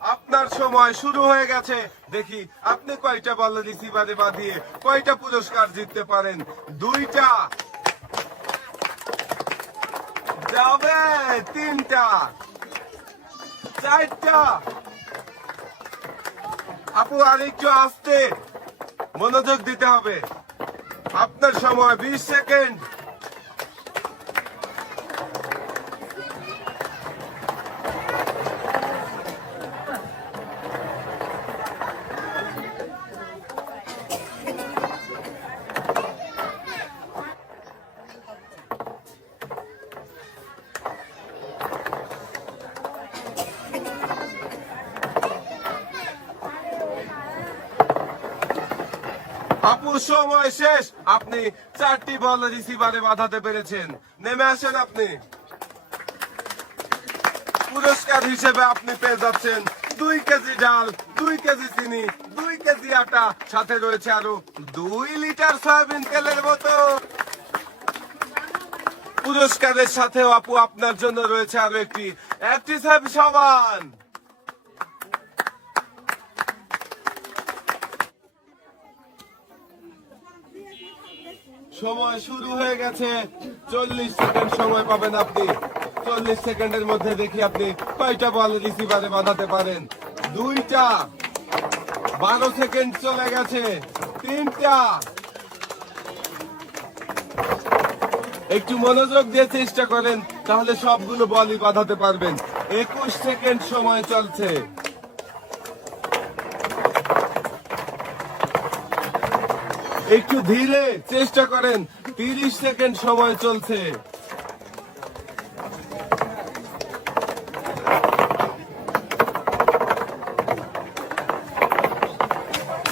আপনার সময় শুরু হয়ে গেছে। দেখি আপনি কয়টা বল রিসিভারে বাঁধিয়ে কয়টা পুরস্কার জিততে পারেন। দুইটা যাবে, তিনটা, চারটা। আপু আরেকটু আসতে মনোযোগ দিতে হবে। আপনার সময় 20 সেকেন্ড। আপু সময় শেষ। আপনি 4টি বল রিসিভারে বাঁধাতে পেরেছেন। নেমে আসেন। আপনি পুরস্কার হিসেবে আপনি পেয়ে যাচ্ছেন 2 কেজি ডাল, 2 কেজি চিনি, 2 কেজি আটা, সাথে রয়েছে আরো 2 লিটার সয়াবিন তেলের বোতল। পুরস্কারের সাথেও আপু আপনার জন্য রয়েছে আরো একটি অ্যাক্টিসেভ সাবান। সময় শুরু হয়ে গেছে। 40 সেকেন্ড সময় পাবেন আপনি। 40 সেকেন্ডের মধ্যে দেখি আপনি কয়টা বল রিসিভারে বাঁধাতে পারেন। দুইটা। 12 সেকেন্ড চলে গেছে। তিনটা। একটু মনোযোগ দিয়ে চেষ্টা করেন, তাহলে সবগুলো বলই বাঁধাতে পারবেন। 21 সেকেন্ড সময় চলছে। একটু ধীরে চেষ্টা করেন। 30 সেকেন্ড সময় চলছে।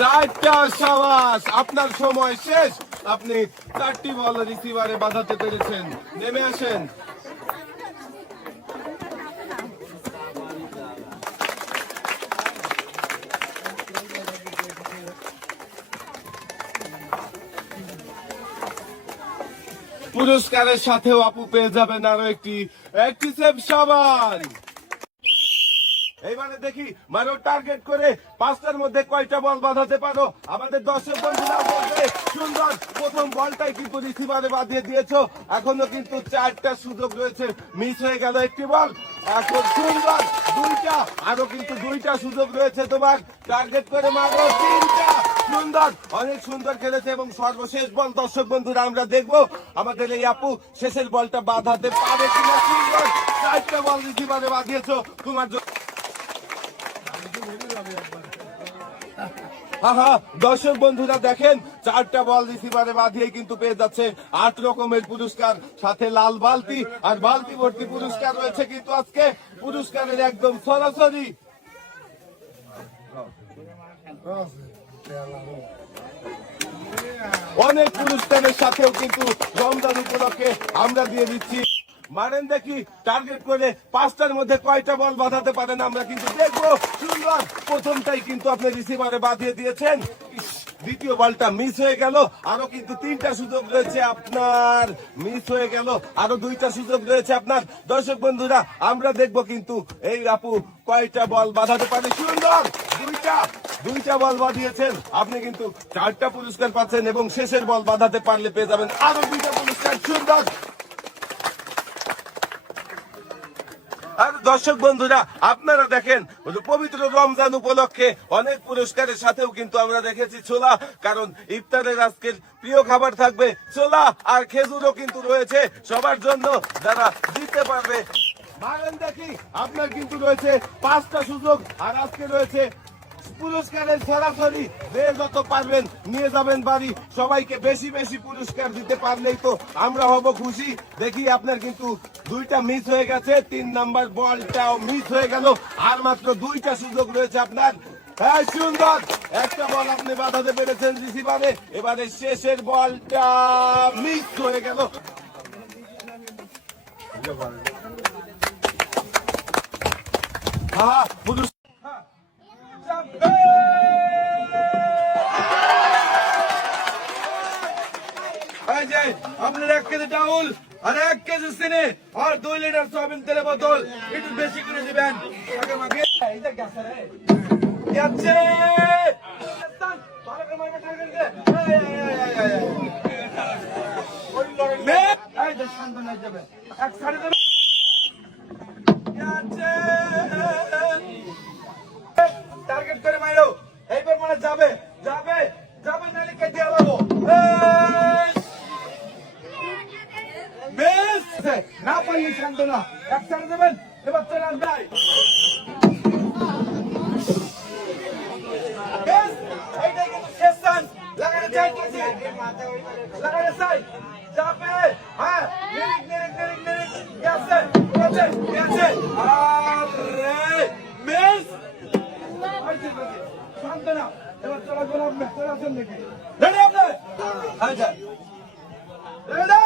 চারটা। সাবাস, আপনার সময় শেষ। আপনি 4টি বল রিসিভারে বাঁধাতে পেরেছেন। নেমে আসেন। পুরস্কারের সাথেও আপু পেয়ে যাবেন আরো একটি অ্যাক্টিসেভ সাবান। এইবারে দেখি মারো টার্গেট করে 5টার মধ্যে কয়টা বল বাঁধাতে পারো। আমাদের দর্শক বন্ধুরা বলবে সুন্দর। প্রথম বলটাই কিন্তু রিসিভারে বাঁধিয়ে দিয়েছো। এখনো কিন্তু 4টা সুযোগ রয়েছে। মিস হয়ে গেল একটি বল। এখন সুন্দর। 2টা। আরো কিন্তু 2টা সুযোগ রয়েছে তোমার। টার্গেট করে মারো। 3টা। সুন্দর, অনেক সুন্দর খেলেছে। এবং সর্বশেষ বল দর্শক বন্ধুরা আমরা দেখবো আমাদের এই আপু শেষের বলটা বাঁধাতে পারে কিনা। সুন্দর, 4টা বল রিসিভারে বাঁধিয়েছো। তোমার দর্শক বন্ধুরা দেখেন, 4টা বল রিসিভারে বাঁধিয়ে কিন্তু পেয়ে যাচ্ছে 8 রকমের পুরস্কার, সাথে লাল বালতি আর বালতি ভর্তি পুরস্কার রয়েছে কিন্তু আজকে পুরস্কারের একদম সরাসরি। অনেক পুরস্কারের সাথেও কিন্তু রমজান উপলক্ষে আমরা দিয়ে দিচ্ছি। মারেন দেখি টার্গেট করে 5টার মধ্যে কয়টা বল বাঁধাতে পারেন আমরা কিন্তু দেখবো। সুন্দর, প্রথমটাই কিন্তু আপনি রিসিভারে বাঁধিয়ে দিয়েছেন। দ্বিতীয় বলটা মিস হয়ে গেল। আরো কিন্তু 3টা সুযোগ রয়েছে আপনার। মিস হয়ে গেল। আরো 2টা সুযোগ রয়েছে আপনার। দর্শক বন্ধুরা আমরা দেখবো কিন্তু এই আপু কয়টা বল বাঁধাতে পারে। সুন্দর, 2টা বল বাঁধিয়েছেন আপনি কিন্তু 4টা পুরস্কার পাচ্ছেন। এবং শেষের বল বাঁধাতে পারলে পেয়ে যাবেন আরো 2টা পুরস্কার। সুন্দর। আর দর্শক বন্ধুরা আপনারা দেখেন, পবিত্র রমজান উপলক্ষে অনেক পুরস্কারের সাথেও কিন্তু আমরা দেখেছি ছোলা। কারণ ইফতারের আজকের প্রিয় খাবার থাকবে ছোলা, আর খেজুরও কিন্তু রয়েছে সবার জন্য যারা জিততে পারবে। মারেন দেখি আপনার কিন্তু রয়েছে 5টা সুযোগ। আর আজকে রয়েছে পুরস্কারের সরাসরি। যে যত পারবেন নিয়ে যাবেন বাড়ি। সবাইকে বেশি বেশি পুরস্কার দিতে পারলেই তো আমরা হব খুশি। দেখি আপনার কিন্তু 2টা মিস হয়ে গেছে। 3 নাম্বার বলটাও মিস হয়ে গেল। আর মাত্র 2টা সুযোগ রয়েছে আপনার। হ্যাঁ সুন্দর, একটা বল আপনি বাঁধাতে পেরেছেন রিসিভারে। এবারে শেষের বলটা মিস হয়ে গেল। হ্যাঁ পুরস্কার আপনার 1 কেজি ডাউল আর 1 কেজি চিনি আর 2 লিটার সয়াবিন তেলের বোতল একটু বেশি করে দিবেন আগে মাগে এই যে গ্যাস রে যাচ্ছে ভালো করে মারবে টার্গেট কে ওই লড়াই মে এই যে শান্ত না যাবে এক ছাড়ে দেবে যাচ্ছে টার্গেট করে মারো এইবার মানে যাবে যাবে যাবে নালে কেটে আলাবো বেশ না পারলে শান্ত না এক ছাড়ে দেবেন এবার চলে আসবে বেশ এইটাই কিন্তু শেষ চান্স লাগাতে চাই লাগাতে চাই যাবে হ্যাঁ নিরিক গেছে গেছে আরে বেশ শান্ত না এবার চলা গোলাপ চলে আসেন দেখি রেডি আপনি আচ্ছা রেডি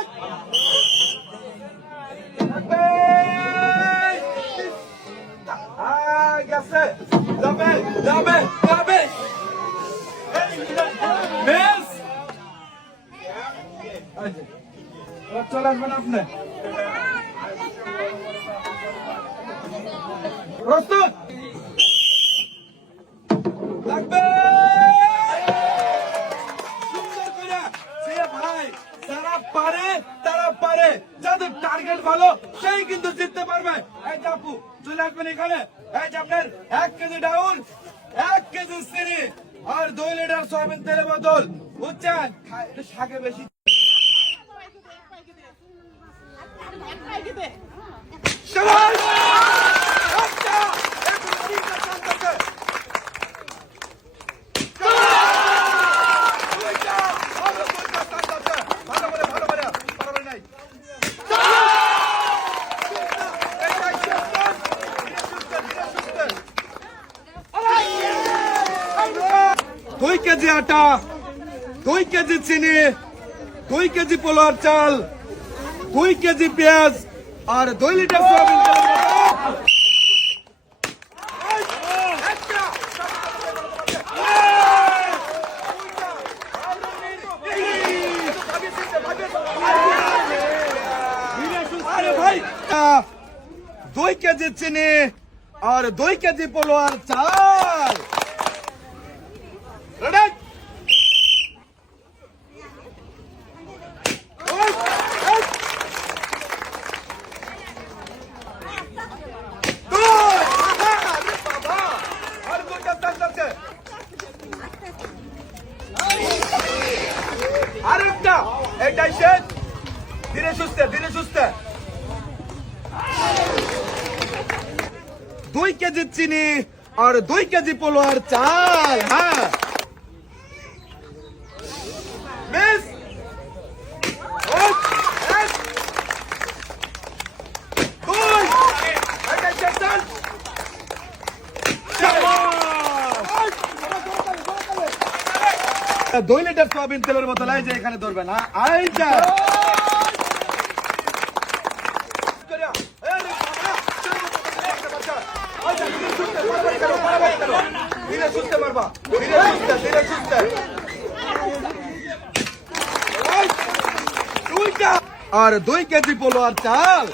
গেছে যাবে যাবে যাবে মিস চলে আসবেন আপনি প্রস্তুত লাগবে সুন্দর করে সে ভাই যারা পারে তারা পারে যাদের টার্গেট ভালো সেই কিন্তু জিততে পারবে এই যে আপু চলে আসবেন এখানে এই যে আপনার 1 কেজি ডাউন 1 কেজি চিনি আর 2 লিটার সয়াবিন তেলের বোতল বুঝছেন শাকে বেশি দুই কেজি আটা 2 কেজি চিনি 2 কেজি পোলার চাল 2 কেজি পেঁয়াজ আর 2 লিটার সয়াবিন আরে ভাই 2 কেজি চিনি আর 2 কেজি পোলার চাল রেডি আরেকটা এটাই শেষ ধীরে সুস্থে 2 কেজি চিনি আর 2 কেজি পোলার চাল হ্যাঁ মিস দুই লিটার সয়াবিন তেলের বোতল এই যে এখানে ধরবেন হ্যাঁ এই যা ধীরে সুস্থে মারবা ধীরে সুস্থে আর 2 কেজি পোলার চাল